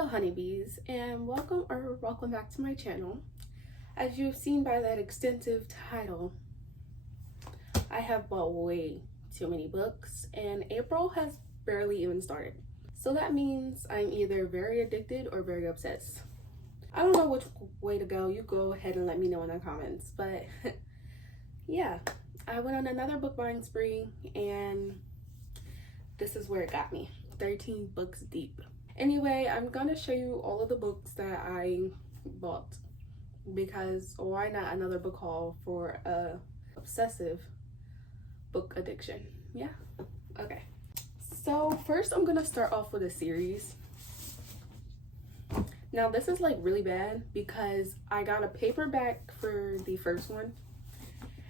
Hello honeybees, and welcome back to my channel. As you've seen by that extensive title, I have bought way too many books and April has barely even started. So that means I'm either very addicted or very obsessed. I don't know which way to go. You go ahead and let me know in the comments. But yeah, I went on another book buying spree and this is where it got me. 13 books deep. Anyway, I'm gonna show you all of the books that I bought because why not another book haul for a obsessive book addiction? Yeah, okay. So first I'm gonna start off with a series. Now this is like really bad because I got a paperback for the first one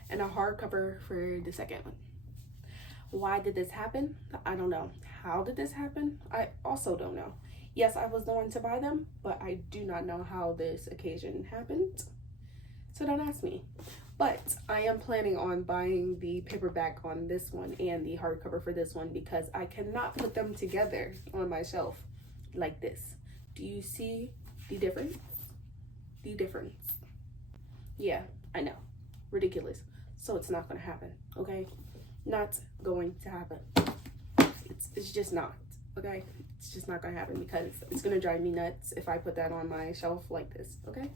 and a hardcover for the second one. Why did this happen? I don't know. How did this happen? I also don't know. Yes, I was the one to buy them, but I do not know how this occasion happened. So don't ask me. But I am planning on buying the paperback on this one and the hardcover for this one because I cannot put them together on my shelf like this. Do you see the difference? The difference. Yeah, I know. Ridiculous. So it's not gonna happen, okay? Not going to happen. It's just not, okay? It's just not gonna happen because it's gonna drive me nuts if I put that on my shelf like this, okay?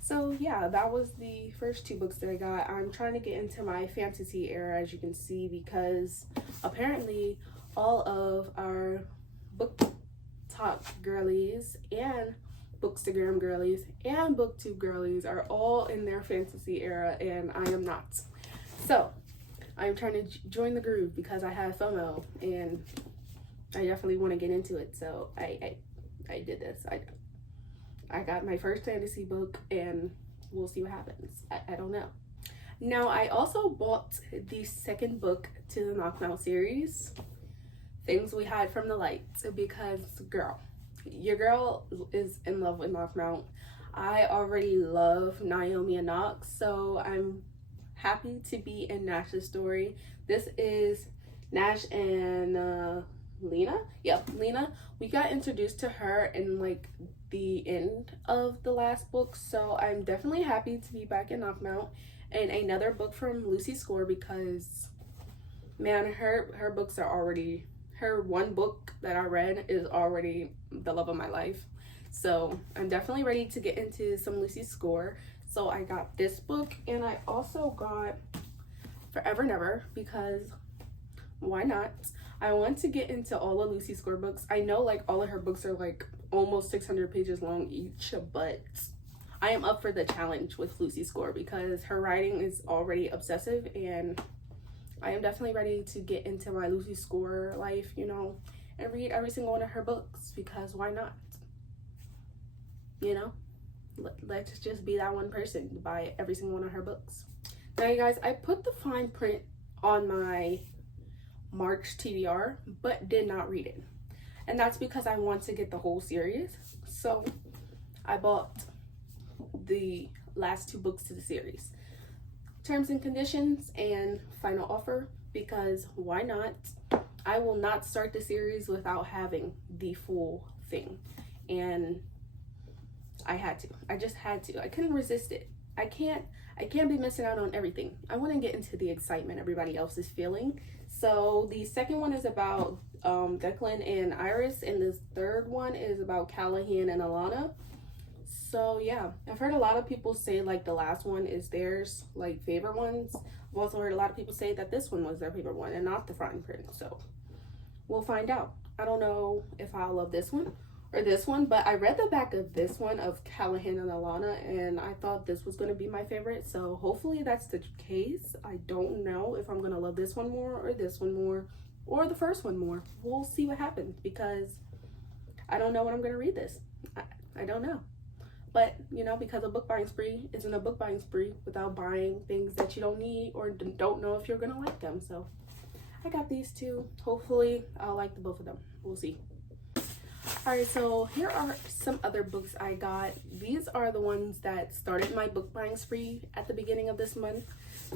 So yeah, that was the first two books that I got. I'm trying to get into my fantasy era, as you can see, because apparently all of our book talk girlies and bookstagram girlies and booktube girlies are all in their fantasy era and I am not. So I'm trying to join the groove because I have FOMO and I definitely want to get into it. So I did this. I got my first fantasy book and we'll see what happens. I don't know. Now I also bought the second book to the 𝚑𝚑𝚘 series, Things We Hide from the Light, because girl, your girl is in love with 𝚑𝚑𝚘. I already love Naomi and Knox, so I'm happy to be in Nash's story. This is Nash and Lena. Yep, Lena. We got introduced to her in like the end of the last book, so I'm definitely happy to be back in 𝚑𝚑𝚘. And another book from Lucy Score because man, her books are already, her one book that I read is already the love of my life. So I'm definitely ready to get into some Lucy Score. So I got this book and I also got Forever Never because why not? I want to get into all of Lucy Score books. I know like all of her books are like almost 600 pages long each, but I am up for the challenge with Lucy Score because her writing is already obsessive and I am definitely ready to get into my Lucy Score life, you know, and read every single one of her books because why not? You know? Let's just be that one person to buy every single one of her books. Now you guys, I put the fine print on my March TBR but did not read it, and that's because I want to get the whole series. So I bought the last two books to the series, Terms and Conditions and Final Offer, because why not? I will not start the series without having the full thing, and I had to. I just had to. I couldn't resist it. I can't be missing out on everything. I want to get into the excitement everybody else is feeling. So the second one is about Declan and Iris, and this third one is about Callahan and Alana. So yeah, I've heard a lot of people say like the last one is theirs like favorite ones. I've also heard a lot of people say that this one was their favorite one and not the fine print. So we'll find out. I don't know if I'll love this one or this one, but I read the back of this one of Callahan and Alana and I thought this was going to be my favorite, so hopefully that's the case. I don't know if I'm going to love this one more or this one more or the first one more. We'll see what happens because I don't know when I'm going to read this. I don't know. But you know, because a book buying spree isn't a book buying spree without buying things that you don't need or don't know if you're going to like them. So I got these two. Hopefully I'll like the both of them. We'll see. Alright, so here are some other books I got. These are the ones that started my book buying spree at the beginning of this month.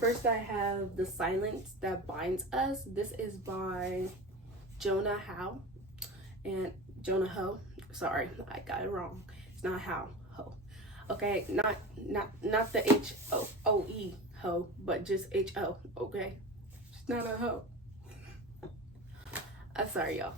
First, I have The Silence That Binds Us. This is by Joanna Ho. Sorry, I got it wrong. It's not how ho. Okay, not the HOE ho, but just HO. Okay, it's not a ho. I'm sorry, y'all.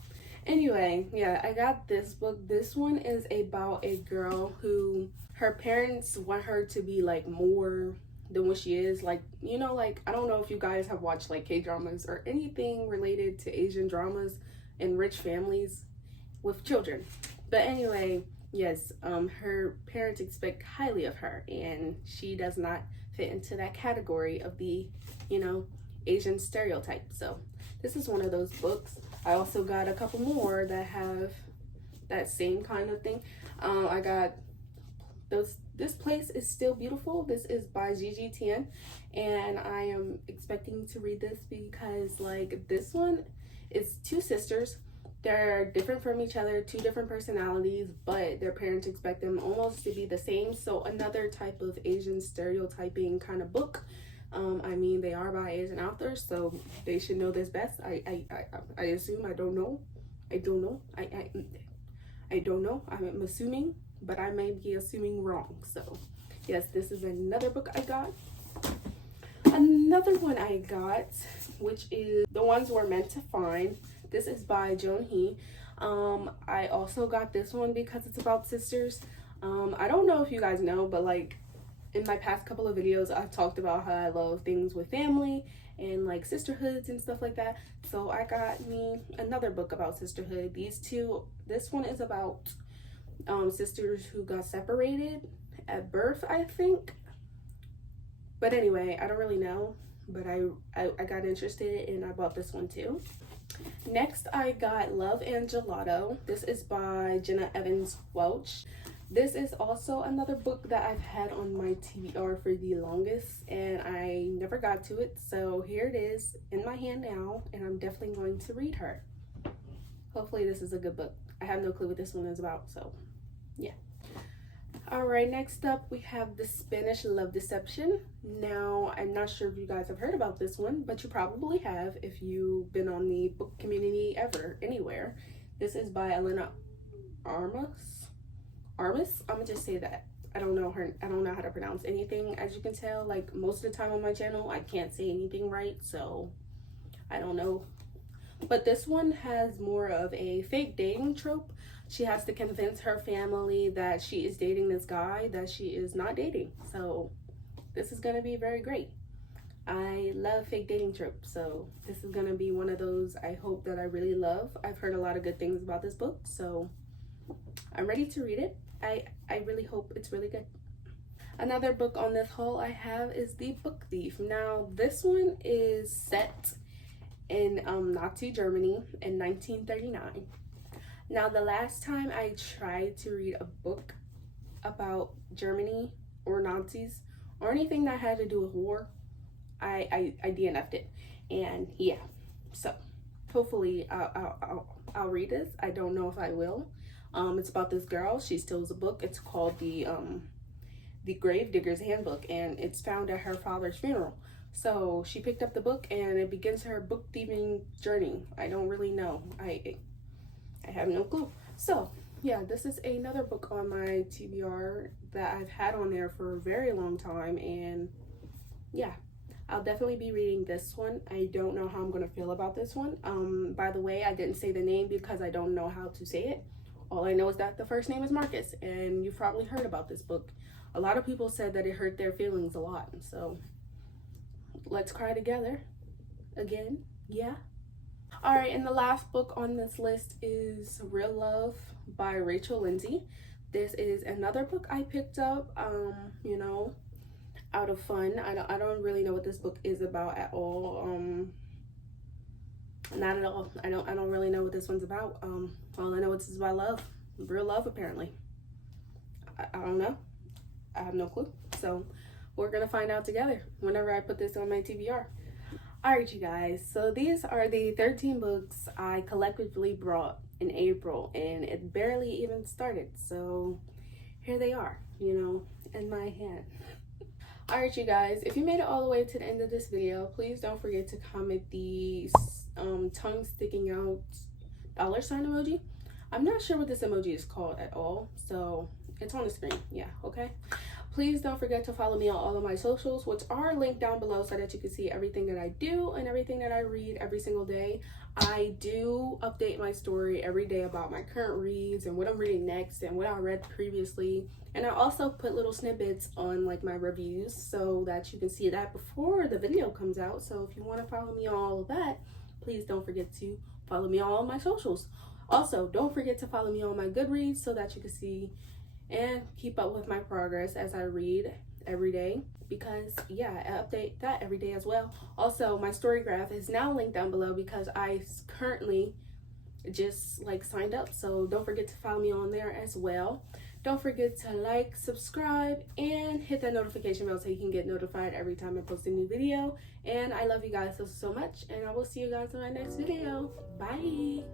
Anyway, yeah, I got this book. This one is about a girl who her parents want her to be like more than what she is. Like, you know, like, I don't know if you guys have watched like K-dramas or anything related to Asian dramas and rich families with children. But anyway, yes, her parents expect highly of her, and she does not fit into that category of the, you know, Asian stereotype. So this is one of those books. I also got a couple more that have that same kind of thing. I got This Place Is Still Beautiful. This is by Tian, and I am expecting to read this because, like, this one is two sisters. They're different from each other, two different personalities, but their parents expect them almost to be the same. So another type of Asian stereotyping kind of book. I mean, they are by Asian authors, so they should know this best. I assume. I don't know. I don't know. I don't know. I'm assuming, but I may be assuming wrong. So yes, this is another book I got. Another one I got, which is The Ones We're Meant to Find. This is by Joan. I also got this one because it's about sisters. I don't know if you guys know, but like in my past couple of videos, I've talked about how I love things with family and like sisterhoods and stuff like that. So I got me another book about sisterhood. This one is about sisters who got separated at birth, I think. But anyway, I don't really know, but I got interested and I bought this one too. Next, I got Love and Gelato. This is by Jenna Welch. This is also another book that I've had on my TBR for the longest, and I never got to it. So here it is in my hand now, and I'm definitely going to read her. Hopefully this is a good book. I have no clue what this one is about, so yeah. All right, next up we have The Spanish Love Deception. Now, I'm not sure if you guys have heard about this one, but you probably have if you've been on the book community ever, anywhere. This is by Elena. Armas. I'm gonna just say that. I don't know how to pronounce anything. As you can tell, like most of the time on my channel, I can't say anything right, so I don't know. But this one has more of a fake dating trope. She has to convince her family that she is dating this guy that she is not dating. So this is gonna be very great. I love fake dating tropes, so this is gonna be one of those I hope that I really love. I've heard a lot of good things about this book, so I'm ready to read it. I really hope it's really good. Another book on this haul I have is The Book Thief. Now, this one is set in Nazi Germany in 1939. Now, the last time I tried to read a book about Germany or Nazis or anything that had to do with war, I DNF'd it. And yeah, so hopefully I'll read this. I don't know if I will. It's about this girl. She steals a book. It's called the Grave Digger's Handbook, and it's found at her father's funeral. So she picked up the book, and it begins her book thieving journey. I don't really know. I have no clue. So yeah, this is another book on my TBR that I've had on there for a very long time, and yeah, I'll definitely be reading this one. I don't know how I'm gonna feel about this one. By the way, I didn't say the name because I don't know how to say it. All I know is that the first name is Markus, and you've probably heard about this book. A lot of people said that it hurt their feelings a lot, so let's cry together again. Yeah. All right, and the last book on this list is Real Love by Lindsay. This is another book I picked up, you know, out of fun. I don't really know what this book is about at all. Not at all. I don't really know what this one's about. All I know is it's about love, real love apparently. I don't know. I have no clue. So we're gonna find out together whenever I put this on my TBR. All right, you guys. So these are the 13 books I collectively brought in April, and it barely even started. So here they are, you know, in my hand. All right, you guys. If you made it all the way to the end of this video, please don't forget to comment the tongue sticking out $ emoji. I'm not sure what this emoji is called at all, so it's on the screen. Yeah, okay. Please don't forget to follow me on all of my socials, which are linked down below, so that you can see everything that I do and everything that I read every single day. I do update my story every day about my current reads and what I'm reading next and what I read previously. And I also put little snippets on like my reviews so that you can see that before the video comes out. So if you want to follow me on all of that, please don't forget to follow me on all my socials. Also, don't forget to follow me on my Goodreads so that you can see and keep up with my progress as I read every day, because yeah, I update that every day as well. Also, my story graph is now linked down below because I currently just like signed up, so don't forget to follow me on there as well. Don't forget to like, subscribe, and hit that notification bell so you can get notified every time I post a new video. And I love you guys so much, and I will see you guys in my next video. Bye.